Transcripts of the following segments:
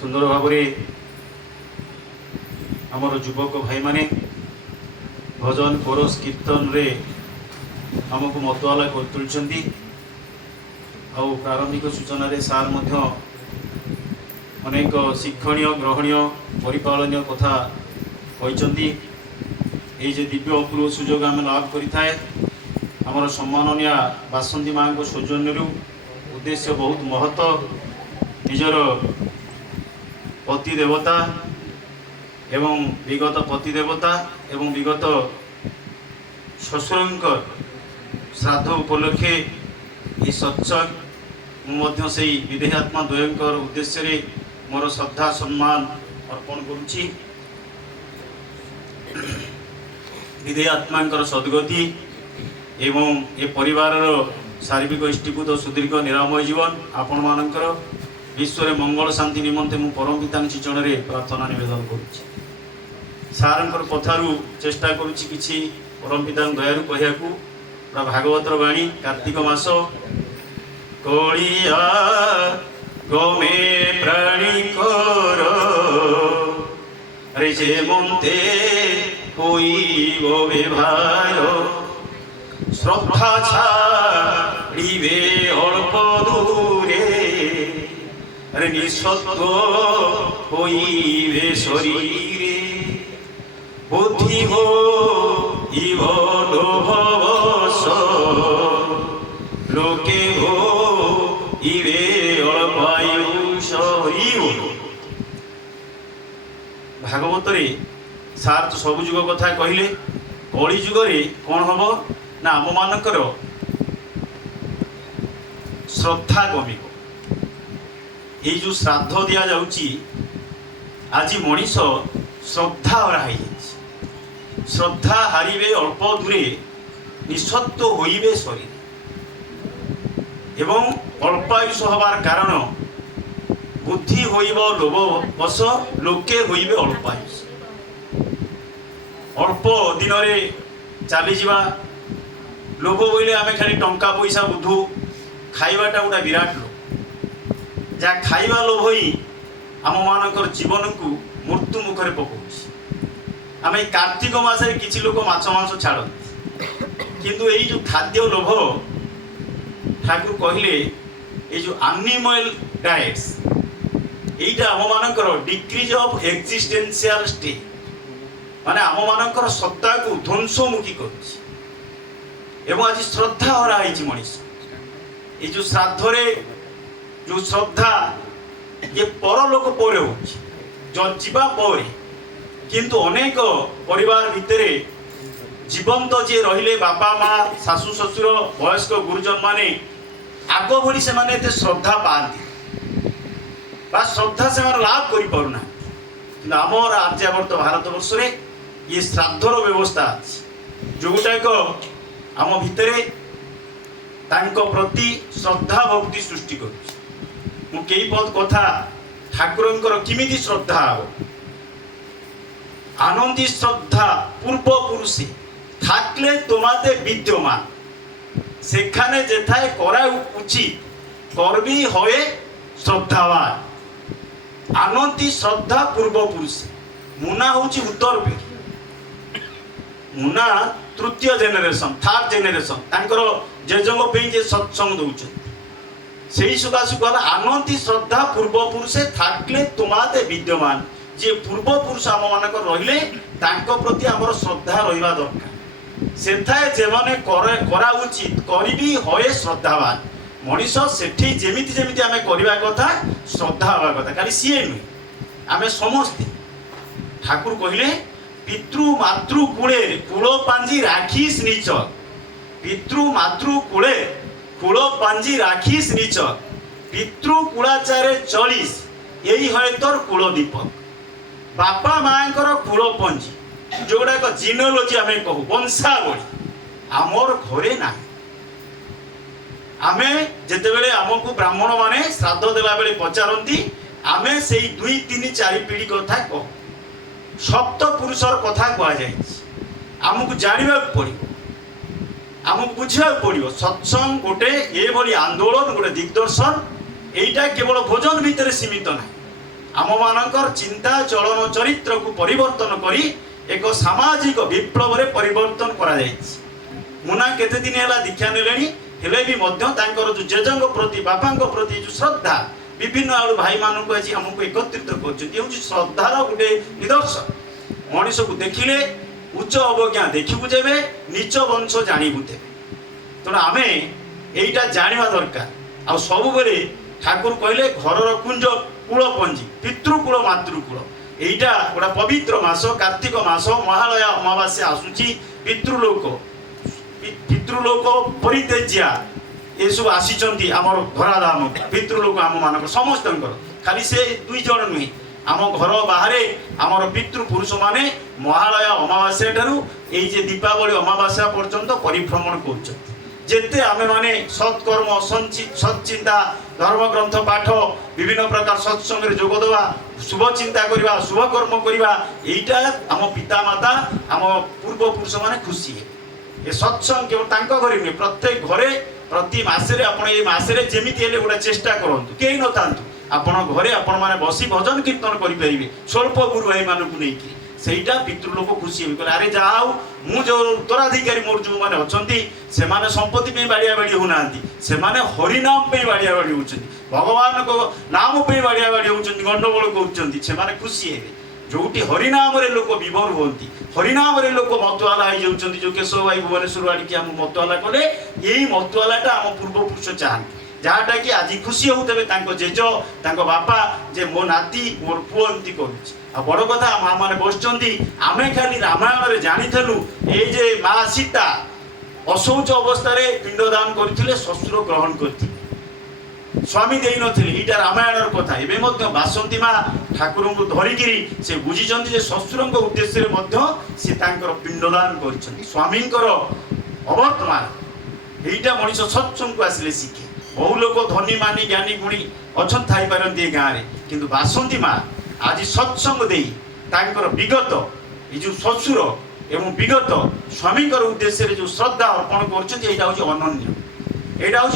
सुंदर भाव में आमर युवक भाई माने भजन कोरस कीर्तन रे आमको मतवाला कर तुलचंदी। आउ प्रारंभिक सूचना रे सार मध्य अनेक शिक्षणीय ग्रहणीय परिपालनीय कथा कहते। ये दिव्य अपूर्व सुजोग आम लाभ करें आमर सम्माननीय बासंती माँ को सौजन्य उद्देश्य बहुत महत निजर पति देवता एवं विगत पति देवता एवं विगत ससुर श्राद्ध उपलक्षे ये सत्संग से विदेहात्मा द्वयंकर उद्देश्य रे मोर श्रद्धा सम्मान अर्पण करुच्ची। विदेहात्मा सद्गति एवं ए परिवार शारीरिक इष्टिपुत सुदीर्घ निरामय जीवन आपण मानकर विश्व में मंगल शांति निमंते मु परम पिता चरण में प्रार्थना निवेदन करुच्ची। सारंकर कथारू चेष्टा करुच्ची किछि परम पिता दयारू कहया भागवतर वाणी कार्तिक मास कलिया गमे प्राणी कर अरे जे मन्ते होइब व्यवहार श्रद्धा छाड़िबे अल्प दूरे अरे निस्सत्व होइबे शरीरे बुद्धि हो इव लोभवश लोके हो इवे अल्पायुष। भागवत रे सार तो सब जुग कथा कहले कली जुगरे कौन हम ना आम मानकर श्रद्धा कमिब। ये जो श्राद्ध दि जाउची आज मनीष श्रद्धा हराई श्रद्धा हारिबे अल्प दूरे निस्सत्व होइबे शरीर एवं अल्पायुष हबार कारण बुद्धि होइब लोभवश लोके होइबे अल्पायुष। अल्प दिन रे चली जावा लोभ बोले आम खाली टंका पैसा बुधु खाइबाटा गोटा विराट लोभ जहाँ खाइबा लोभ ही आम मानकर जीवन को मृत्यु मुखरे पकाउछि। आम कार्तिक मासे किछि लोक माछ मांस छाड़ती किंतु यही जो खाद्य लोभ ठाकुर कहले ये जो एनिमल डाएट्स यहीटा आम मानकर डिक्रीज ऑफ एक्जिस्टेंशियल स्टेट माने आम मानकर सत्ता को ध्वंसमुखी करुछि एवं आज श्रद्धा हराई मनीष। ये जो श्राद्ध रे जो श्रद्धा ये परलोक पर हो जीवा पर किंतु अनेक परिवार भितर जीवंत जी रहिले बापा माँ शाशु शशुर वयस्क गुरुजन माने आग भली से माने एते श्रद्धा पाती बा श्रद्धा से लाभ करि पारुना कि आमर आर्यावर्त भारत वर्ष रे ये श्राद्धर व्यवस्था अछि जोटा एक आम भितर तांको प्रति श्रद्धा भक्ति सृष्टि करुछि। मु केई पद कथा ठाकुरंकर किमिति श्रद्धा हो आनंदी श्रद्धा पूर्व पुरुषे थाकले तुम्हारे विद्यमान सेखाने जेथाए करा उचित करबी होए श्रद्धावान आनंदी श्रद्धा पूर्व पुरुषे। मुना होची उत्तर पीढ़ी मुना तृतीय जेनेरेशन थर्ड जेनेरेशन तांकर जेजंग पे जे सत्संग दउछ सेही सुबासु कहला आनंदी श्रद्धा पूर्व पुरुषे थाकले तुम्हारे विद्यमान जे पूर्व पुरुष आम मानक रहिले तांको प्रति आमर श्रद्धा रहिबा दरकार सेथाए जेमाने करा उचित करिबी होए श्रद्धावान मनीष सेठी जेमिति जेमिति आमे करिबा कथा श्रद्धा हवा कथा खाली सीए नुहे आमे समस्ते ठाकुर कहले पितृ मातृ कूले कूल पांजी राखीस नीच पितृ मातृ कूले कूल पांजी राखीस नीच पितृ कूलाचारे चलीस यही है तोर कूल दीपक। बापा माँ कूल पंजी जोड़ाक जिनोलॉजी आम कहू वंशावली आमर घरे ना आमे जेतेबेले आमको ब्राह्मण माने श्राद्ध देला बेले पचारती आमे सेई 2 3 4 पीढ़ी कथा कहू सप्त पुरुषर कथा कह जाए आमको जानवा पड़ो आमको बुझा पड़ो सत्संग गोटे ये भली आंदोलन गोटे दिग्दर्शन यहीटा केवल भोजन भितर सीमित ना आममानकर चिंता चलन चरित्र को परिवर्तन करी एक सामाजिक विप्लव रे परिवर्तन करा जायछि। मुना केते दिन हैला दीक्षा नेलेनी हेले भी मध्य तांकर जो जेजंग प्रति बापांक प्रति जो श्रद्धा विभिन्न आलु भाई मानक आज हमको एकत्रित कर श्रद्धार गोटे निदर्शन। मनीष को देखिले उच्च अवज्ञा देखू जेबे नीच वंश जानबू तेबे। तेणु आमे एटा जानिबा दरकार। आ सब बेले ठाकुर कहले घरर कुंज कूलपंजी पितृकूल मातृकूल एटा गोटा पवित्र मास कार्तिक मास महालया अमावास्या आसुची पितृलोक परित्यज्या ये सब आसीचंती आमर धराधाम पितृलोक आम मानक समस्त खाली से दुई जन नुहे आम घर बाहर आमर पितृपुरुष माने महालया अमावास्या ठारू ये जे दीपावली अमावास्या पर्यंत परिभ्रमण कर जेते आमे माने सत्कर्म सच्चिंता धर्म ग्रंथ पाठ विभिन्न प्रकार सत्संग रे जोग देवा शुभ चिंता करवा शुभ कर्म करवा एटा आम पिता माता आम पूर्व पुरुष माने खुशी है। ये सत्संग केवल तांका घरे नुहे प्रत्येक घरे प्रति मासरे आपण ए मासरे जेमिति हेले गोटा चेष्टा करंतु केही न थांतु आपण घरे आपण माने बसी भजन कीर्तन करि परिबे स्वल्प गुरु भाई मानकु नेकी सेटा पितृलोक खुशी हो अरे जाओ मु जो उत्तराधिकारी मोर जो माने अछंती से माने संपत्ति पे बाड़िया बाड़ी होनांती से माने हरि नाम पे बाड़िया बाड़ी होचंती भगवान को नाम पे बाड़िया बाड़ी होचंती गंडगोल करचंती से माने खुशी हेबे जोटी हरिनाम रे लोक विभोर होती हरिनाम रे लोक मतवाला हो जाउचंती जो केशव भाई भुवनेश्वर आड़ी की हम मतवाला कले यही मतवालाटा हम पूर्व पुरुष चाहती जहाँटा कि आज खुशी होते जेज तांको बापा जे मो नाती मोर पुओ एमती करुच्ची आ बड़ कथा माँ मैंने बसचंती आमे खाली रामायण रे जानिथलु ए जे माँ सीता अशौच अवस्था रे पिंडदान करथिले ससुर ग्रहण करथिले स्वामी देई नथिले एटा रामायण कथा एबे मध्य बासंती माँ ठाकुर को धरिकी से बुझीचंती जे ससुरंक उद्देश्य रे मध्य से तांकर पिंडदान करछंती स्वामींकर अवर्तमान एटा मनीष सत्संग को आसिले शिखे बहु लोक धनी मानी ज्ञानी गुणी अच्छा थी पारती गाँव में किंतु बासंती माँ आज सत्संग दे तांकर विगत ये जो ससुर एवं विगत स्वामी उद्देश्य जो श्रद्धा अर्पण करन्य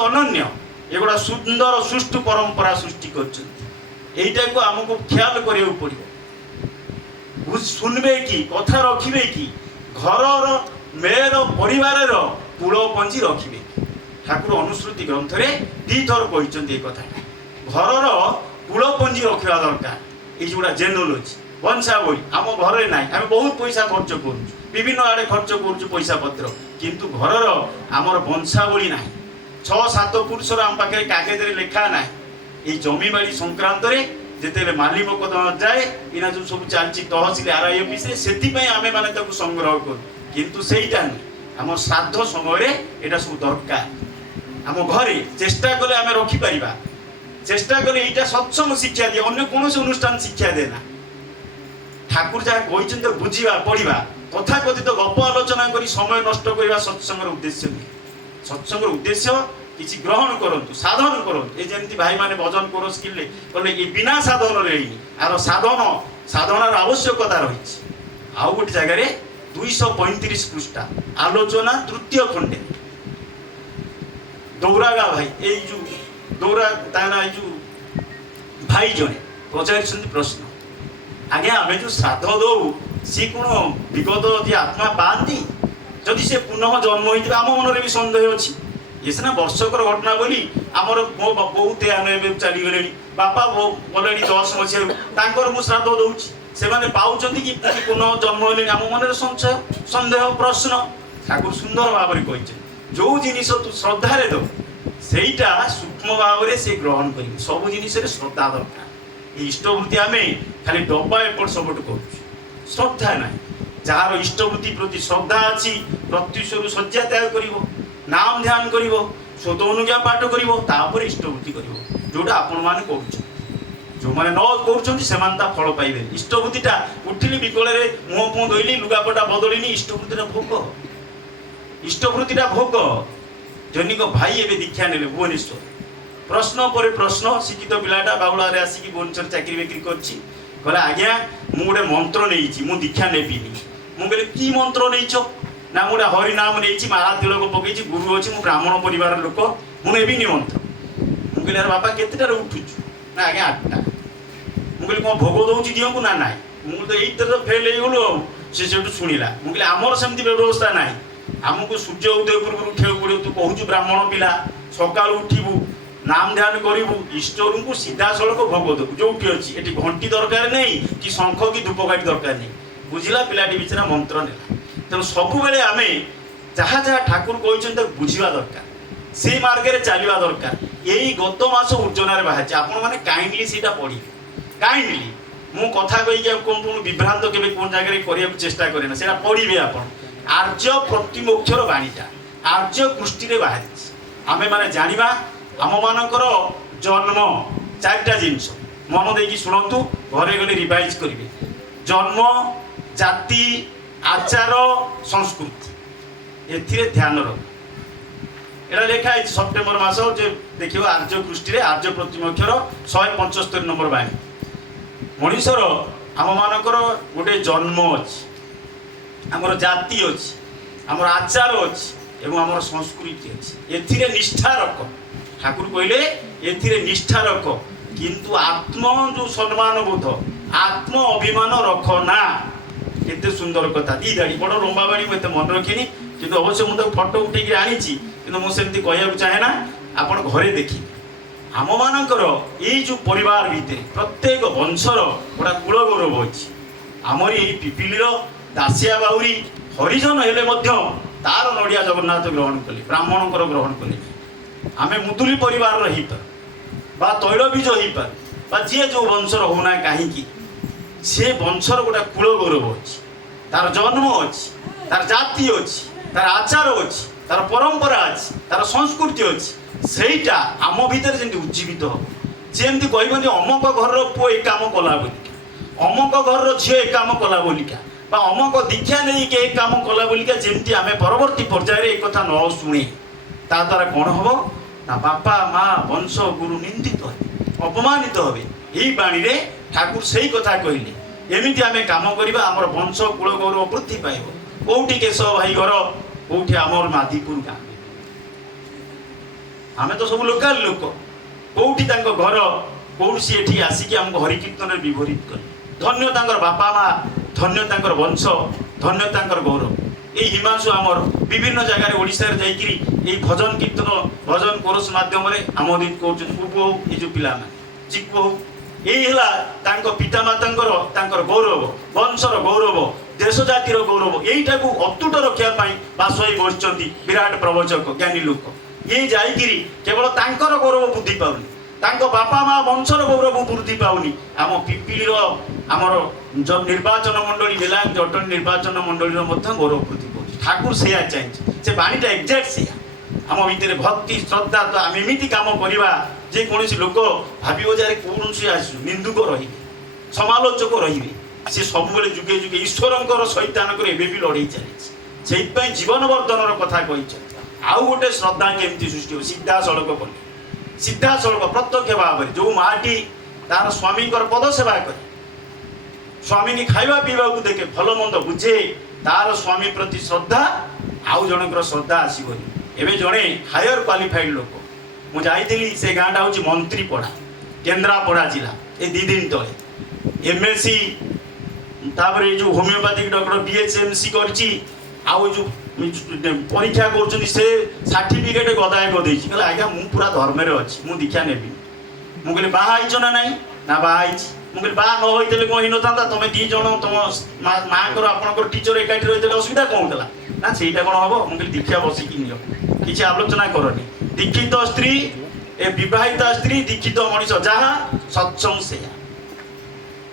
अनन्य एगुड़ा सुंदर सुष्ठु परंपरा सृष्टि कर आमको ख्याल करा पड़ो शुणबे कि कथा रखिबे कि घर मेयर परिवार कूलपंजी रखिबे ठाकुर अनुश्रुति ग्रंथ रे दी थर कहते कथा घर कूलपंजी रखा दरकार ये जोड़ा जेनोलॉजी वंशावली आम घर ना आम बहुत पैसा खर्च कर विभिन्न आड़े खर्च कर पैसा पत्र किंतु घर आमर वंशावली ना 6-7 पुरुषर आम पाखे कागज लेखा ना ये जमीबाड़ी संक्रांत जिते माली मकदमा जाए इना जो सब चलती तहसिल आरआई ऑफिस से आम मैंने संग्रह कर किंतु सेटा नुह आम श्राद्ध समय यहाँ सब दरकार आम घरे चेष्टा कले आम रखिपर चेष्टा कले यहाँ सत्संग शिक्षा दिए अन्य कौन अनुष्ठान शिक्षा देना ठाकुर जहाँ कहते बुझा पढ़ा तथाकथित गप आलोचना कर समय नष्ट करने सत्संग उद्देश्य नुहे सत्संग उद्देश्य किसी ग्रहण करंतु साधन करंतु ए जेमती भाई माने भजन कोरस किले कले ए बिना साधन रेनी आर साधनार आवश्यकता रही आउ गोटे जगह 235 पृष्ठा आलोचना तृतीय खंडे दौरागा भाई ये जो दौरा ताना जो भाई जने पचार प्रश्न आगे आम जो श्राद्ध दौ सी कौन विगत जी आत्मा पाती जदि से पुनः जन्म होता आम मन भी सन्देह अच्छी ये सीना वर्षकर घटना बोली आमर मो बो तेयानबे चलीगले बापा गले 10 मसीह मु श्राद्ध दौची से पाँच कि पुनः जन्म होले आम मन संशय सन्देह प्रश्न ठाकुर सुंदर भाव में कही जो जिनिस तू श्रद्धा दो सेटा सूक्ष्म भाव में से ग्रहण कर सब जिनिस श्रद्धा दरकार इष्टवृत्ति आम खाली डब्बा एपट सबट कर श्रद्धा ना जार इष्टवृत्ति प्रति श्रद्धा अच्छी प्रत्युषरु शଯ୍ୟା त्याग कर नाम ध्यान कर स्वत अनुज्ञा पाठ कर इष्टवृत्ति कर जोटा आपण मैंने कर जो मैंने न कर फल पाइबे इष्टवृत्तिटा उठिली विकल मुह फुह धोली लुगापटा बदलनी इष्टवृत्तिटा भोग जनिक भाई एवं दीक्षा ने भुवनेश्वर प्रश्न पर प्रश्न शिक्षित पिलाटा बाबुला आसिक भुवनेश्वर चाकरी बाकरी कर आज्ञा मुझे मंत्र नहीं मु दीक्षा नेबिनी मुझे कि मंत्र नहीं ना मुझे हरिनाम नहीं माला तिलक पकई गुरु अच्छी मु ब्राह्मण परिवार लोक मुझे मंत्र मुझे बापा केतटार उठुचु ना आज्ञा 8टा मुझे कौन भोग दौर दियो को ना ना मुझे ये तो फेल हो सी शुणिला मुझे आमर सेमती व्यवस्था ना आमको सूर्य उदय पूर्व उठा पड़ो तू कहूँ ब्राह्मण पिला सका उठू नाम ध्यान करूँ ईश्वर को सीधा सड़क भोग देवु जो अच्छी घंटी दरकार नहीं कि शंख कि धूपकाठी दरकार नहीं बुझला पिलाटी बिचरा मंत्र नेला तेणु सब बेले आम जहाँ जहाँ ठाकुर कहते बुझा दरकार से मार्गे चलवा दरकार यही गत मास उर्जन बाहर आपण मैंने काइंडली से पढ़े काइंडली मु कथा कहीकि कौन विभ्रांत के कौन जगह करने चेष्टा करेना से पढ़े आप आर्य प्रतिमोक्षर बाणीटा आर्य गोष्ठी बाहरी आमे माने जानिबा आम मानकर जन्म चारिटा जिनस मन देकी शुणु घरे गले रिवाइज करेंगे जन्म जाति आचार संस्कृति एथिरे ध्यान रख एटा लेखा है सेप्टेम्बर मास जो देखिए आर्य गोष्ठी आर्य प्रतिमोक्षर 175 नंबर बाणी मनीषर आम मानकर गोटे जन्म अच्छी आमर जाति अच्छी आमर आचार अच्छी एवं आमर संस्कृति अच्छी एथिरे निष्ठा रख ठाकुर कहले एथिरे निष्ठा रख किंतु आत्म जो सम्मान बोध आत्म अभिमान रख ना केते सुंदर कथा दी दाड़ी बड़ लंबा बाड़ी मुझे मन रखिनी किंतु अवश्य मुझे फोटो उठेक आनी कि मुझे कहूँ चाहे ना आपण घरे देखिए आम मानकर ये जो परिवार भितर प्रत्येक वंशर गोटा कूल गौरव अच्छी आमर ये पिपिलीर दासिया बाउरी हरिजन हेले तार नड़िया जगन्नाथ ग्रहण कले ब्राह्मण ग्रहण कले आमे मुदुली परिवार बा तैलबीज हो पार जी जो वंशर होना कहीं से वंशर गोटा कूल गौरव अच्छी तार जन्म अच्छी तार जाति अच्छी तार आचार अच्छी तार परंपरा अच्छी तार संस्कृति अच्छी सेटा आम भितर जमी उज्जीवित हो जमी कहबनी अमक घर पुओ ए काम कला बोलिका अमक घर झील ए काम कला बोलिका अमक दीक्षा नहीं के काम कला बोलिका जमी आम परवर्ती पर्यायर एक कथा न शुणे ता द्वारा कौन हम ना बापा माँ वंश गुरु निंदित हे अपमानित हे यही बाणी रे ठाकुर से ही कथा कहले एमती आम काम करवा आमर वंश कूल गौरव वृद्धि पाइब कौटी केशव भाई घर कौटी आमर माधीपुर गाँ आम तो सब लोकाल लोक कौटी घर कौटी सी एठी आसिक आमको हरिकीर्तन विभरित कले धन्य तांकर बापा माँ धन्य तांकर वंश धन्य तांकर गौरव ये हिमांशु आमर विभिन्न जगार ओडिशा जाइए भजन कीर्तन भजन कोरस माध्यम आमोदित कर जो पिला चिक्कु हो यही पितामाता गौरव वंशर गौरव देश जातिर गौरव यहीटा को अतुट रखापी बासई बस विराट प्रवचक ज्ञानी लोक ये जाइकिरी केवल तांकर गौरव बुद्धि पाउनी तांको बापा माँ वंशर गौरव बुद्धि पाउनी आम पिपिलीर आमर निर्वाचन मंडली बेला जटन निर्वाचन मंडली गौरव वृद्धि पाऊँ ठाकुर से चाहिए से बाणीटा एक्जाक्ट से आम भितर भक्ति श्रद्धा तो आम एमती कम करवा जेकोसी लोक भाव जे कौन से आस निंदुक रे समालोचक रे सी सब जुगे जुगे ईश्वर शैतान भी लड़े चली जीवन वर्धन कथा कही आउ गोटे श्रद्धा केमती सृष्टि हो सीधा सड़क कले सीधा सड़क प्रत्यक्ष भाव में जो माटी तार स्वामी पद सेवा करे स्वामी की खावा पीवा को देखे भल मंद बुझे तार स्वामी प्रति श्रद्धा आउ जनकर श्रद्धा आसबनी एवं जड़े हायर क्वालिफाइड लोक मुझे से गाँटा हूँ मंत्रीपड़ा केन्द्रापड़ा जिला ये 2 दिन तले एमएससी तापर जो होमियोपैथिक डॉक्टर बीएचएमसी करची आउ जो परीक्षा कर सर्टिफिकेट गदाय गदे आज्ञा मु पूरा धर्म अच्छी मु दीक्षा नेबी मुझे बाहर ना ना ना बाहर मुझे बा न होते कौन ही था तुम 2 जन तुम माँ को आप टीचर एकाठी रही असुविधा कौन था ना सहीटा कौन हम मुझे दीक्षा बसिक नियो किसी आलोचना करनी दीक्षित स्त्री ए विवाहित स्त्री दीक्षित मनीष जहाँ सत्संग से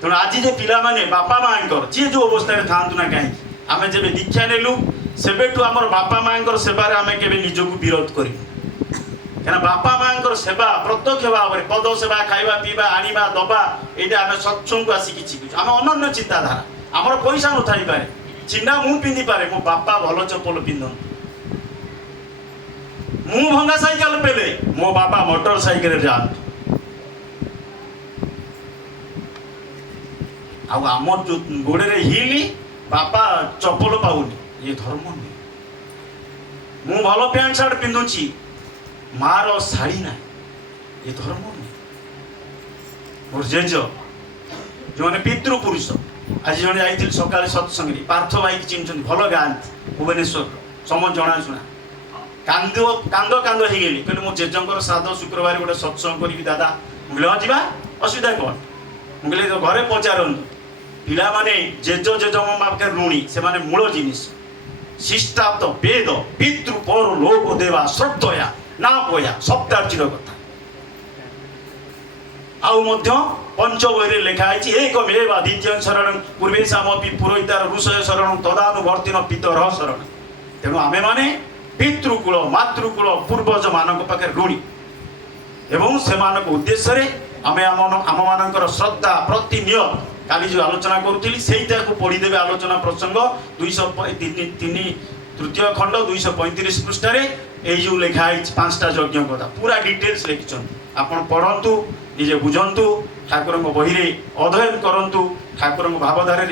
तेणु आज जे पिला माने बापा माँ जी जो अवस्था था ना कहीं आम जब दीक्षा नेलु सेबेठू आमर बापा माँ सेवार आम के निजक विरोध करूँ क्या बापा माँ सेवा प्रत्यक्ष भाव में पद सेवा खावा पीवा आनिबा दबा यहाँ आम सत्संग को आसिक शिखुँ आम अनन्य चिंताधारा आमर पैसा न थी पारे चिन्ना मु पिंधि पारे मो बापा भल चप्पल पिंधन मु भंगा साइकेल पेले मो बापा मोटर साइकेल जातु आम जो गोड़े हिली बापा चप्पल पाऊनी ये धर्म नहीं मु भल पैंट सार्ट पिंधुची मार शाढ़ी ना ये धर्म नहीं मोर जेज ଯେଉଁମାନେ ପିତୃପୁରୁଷ। ଆଜି ଜଣେ ଯାଇଥିଲି ସକାଳେ ସତ୍ସଙ୍ଗରେ, ପାର୍ଥ ଭାଇକି ଚିହ୍ନିଛନ୍ତି, ଭଲ ଗାଆନ୍ତି, ଭୁବନେଶ୍ୱରର, ସମସ୍ତ ଜଣାଶୁଣା। କାନ୍ଦ କାନ୍ଦ ହେଇଗଲି, କହିଲେ ମୋ ଜେଜେଙ୍କର ଶ୍ରାଦ୍ଧ ଶୁକ୍ରବାର ଗୋଟେ ସତ୍ସଙ୍ଗ କରିବି ଦାଦା। ମୁଁ କହିଲି ହଁ ଯିବା, ଅସୁବିଧା କ'ଣ? ମୁଁ କହିଲି ଘରେ ପଚାରନ୍ତୁ, ପିଲାମାନେ ଜେଜ ଜେଜେଙ୍କ ପାଖରେ ଋଣୀ, ସେମାନେ ମୂଳ ଜିନିଷ। ଶିଷ୍ଟାବ୍ଦ ବେଦ ପିତୃ ପର ଲୋକ ଦେବା ଶ୍ରଦ୍ଧୟା ନା ପୟା ଶବ୍ଦାର୍ଚିର କଥା। ଆଉ ମଧ୍ୟ ପଞ୍ଚବହିରେ ଲେଖା ହେଇଛି ଏକମେବ ଦ୍ୱିତୀୟ ଶରଣ ପୂର୍ବେଶାମପି ପୁରୋହିତାର ଋଷୟ ଶରଣ ତଦାନୁବର୍ତ୍ତିନ ପିତର ଶରଣ। ତେଣୁ ଆମେମାନେ ପିତୃକୁଳ ମାତୃକୁଳ ପୂର୍ବଜମାନଙ୍କ ପାଖରେ ଋଣୀ ଏବଂ ସେମାନଙ୍କ ଉଦ୍ଦେଶ୍ୟରେ ଆମେ ଆମମାନଙ୍କର ଶ୍ରଦ୍ଧା ପ୍ରତିନିୟତ। କାଲି ଯେଉଁ ଆଲୋଚନା କରୁଥିଲି ସେଇଟାକୁ ପଢ଼ିଦେବେ, ଆଲୋଚନା ପ୍ରସଙ୍ଗ 203 ତୃତୀୟ ଖଣ୍ଡ 235 ପୃଷ୍ଠାରେ এই ଯେଉଁ ଲେଖା ହେଇଛି 5ଟା ଯଜ୍ଞ କଥା ପୁରା ଡିଟେଲ୍ସ ଲେଖିଛନ୍ତି। ଆପଣ ପଢ଼ନ୍ତୁ, ନିଜେ ବୁଝନ୍ତୁ, ଠାକୁରଙ୍କ ବହିରେ ଅଧ୍ୟୟନ କରନ୍ତୁ, ଠାକୁରଙ୍କ ଭାବଧାରାରେ